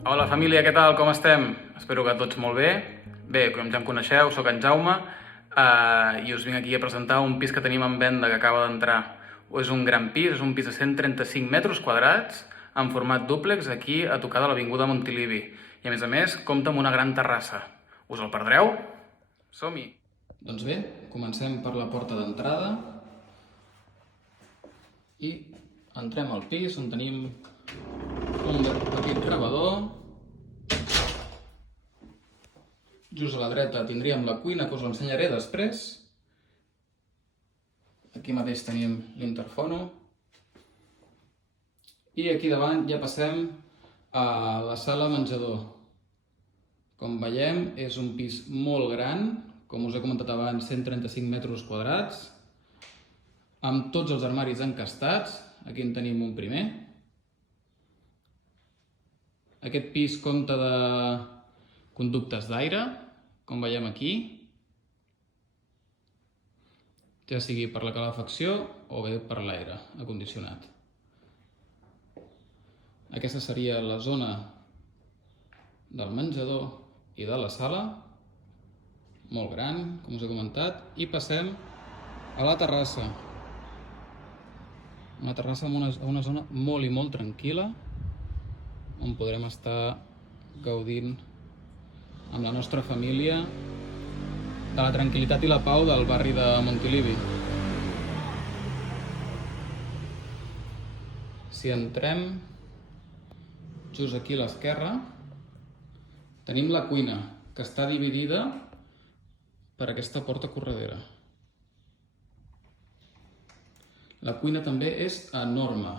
Hola família, què tal? Com estem? Espero que tots molt bé. Bé, com ja em coneixeu, sóc en Jaume i us vinc aquí a presentar un pis que tenim en venda que acaba d'entrar. És un gran pis, és un pis de 135 metres quadrats en format dúplex aquí a tocar de l'avinguda Montilivi. I a més, compta amb una gran terrassa. Us el perdreu? Som-hi! Doncs bé, comencem per la porta d'entrada i entrem al pis on tenim un petit rebedor. Just a la dreta tindríem la cuina, que us l'ensenyaré després. Aquí mateix tenim l'interfono. I aquí davant ja passem a la sala menjador. Com veiem, és un pis molt gran, com us he comentat abans, 135 metres quadrats, amb tots els armaris encastats. Aquí en tenim un primer. Aquest pis compta de conductes d'aire, com veiem aquí, ja sigui per la calefacció o bé per l'aire acondicionat. Aquesta seria la zona del menjador i de la sala, molt gran, com us he comentat, i passem a la terrassa. Una terrassa amb una zona molt i molt tranquil·la, on podrem estar gaudint amb la nostra família de la tranquil·litat i la pau del barri de Montilivi. Si entrem just aquí a l'esquerra, tenim la cuina, que està dividida per aquesta porta corredera. La cuina també és enorme.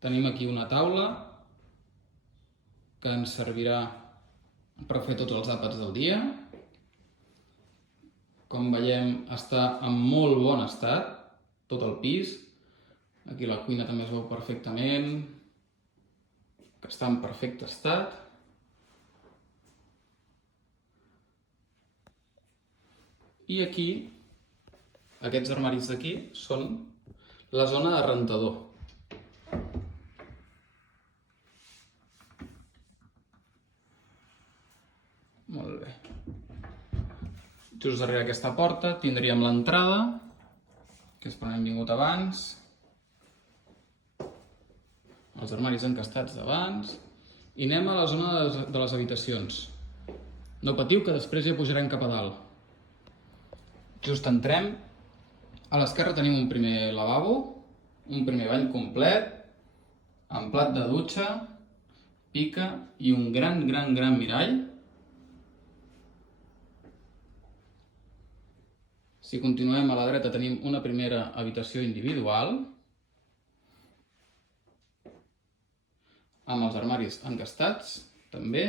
Tenim aquí una taula que ens servirà per fer tots els àpats del dia. Com veiem, està en molt bon estat, tot el pis. Aquí la cuina també es veu perfectament, que està en perfecte estat. I aquí, aquests armaris d'aquí, són la zona de rentador. Molt bé. Just darrere aquesta porta tindríem l'entrada, que és per on hem vingut abans. Els armaris encastats d'abans. I anem a la zona de les habitacions. No patiu, que després ja pujarem cap a dalt. Just entrem. A l'esquerra tenim un primer lavabo, un primer bany complet, amb plat de dutxa, pica i un gran mirall. Si continuem a la dreta tenim una primera habitació individual, amb els armaris encastats, també.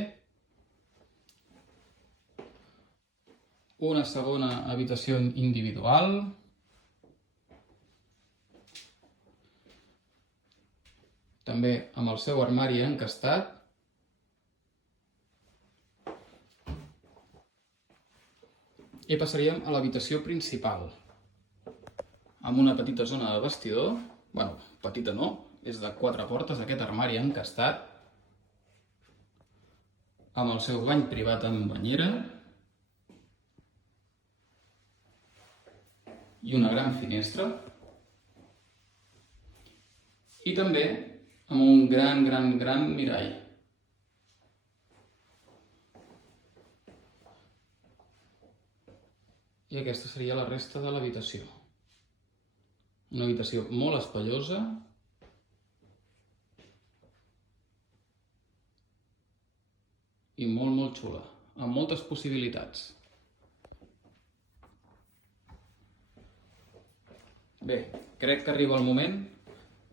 Una segona habitació individual. També amb el seu armari encastat. I passaríem a l'habitació principal, amb una petita zona de vestidor. Bueno, petita no, és de 4 portes, aquest armari encastat, amb el seu bany privat amb banyera i una gran finestra. I també amb un gran mirall. I aquesta seria la resta de l'habitació. Una habitació molt espaiosa i molt xula, amb moltes possibilitats. Bé, crec que arriba el moment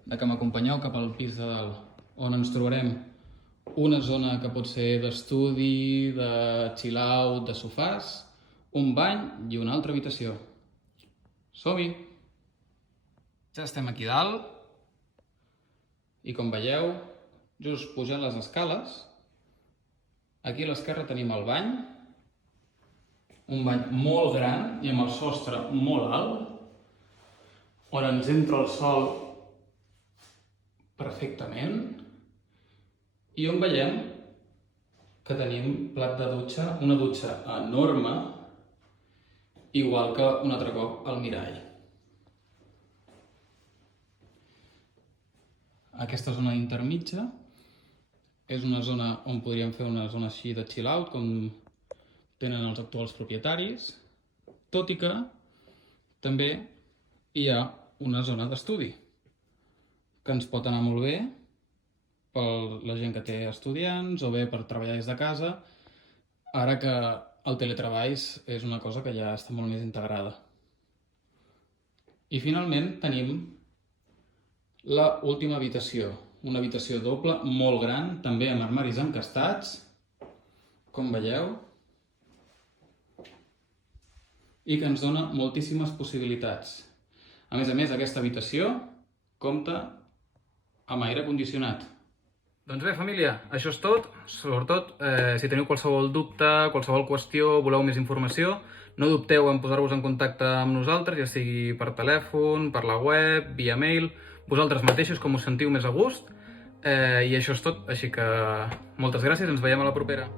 de que m'acompanyeu cap al pis de dalt, on ens trobarem una zona que pot ser d'estudi, de chill-out, de sofàs, un bany i una altra habitació. Som-hi! Ja estem aquí dalt i com veieu, just pujant les escales, aquí a l'esquerra tenim el bany, un bany molt gran i amb el sostre molt alt, on ens entra el sol perfectament i on veiem que tenim plat de dutxa, una dutxa enorme, igual que un altre cop al mirall. Aquesta zona intermitja és una zona on podríem fer una zona així de chill out, com tenen els actuals propietaris, tot i que també hi ha una zona d'estudi, que ens pot anar molt bé per la gent que té estudiants o bé per treballar des de casa, ara que el teletreball és una cosa que ja està molt més integrada. I finalment tenim la última habitació, una habitació doble molt gran, també amb armaris encastats, com veieu, i que ens dona moltíssimes possibilitats. A més, aquesta habitació compta amb aire condicionat. Doncs bé, família, això és tot. Sobretot, si teniu qualsevol dubte, qualsevol qüestió, voleu més informació, no dubteu en posar-vos en contacte amb nosaltres, ja sigui per telèfon, per la web, via mail, vosaltres mateixos, com us sentiu més a gust. I això és tot, així que moltes gràcies, ens veiem a la propera.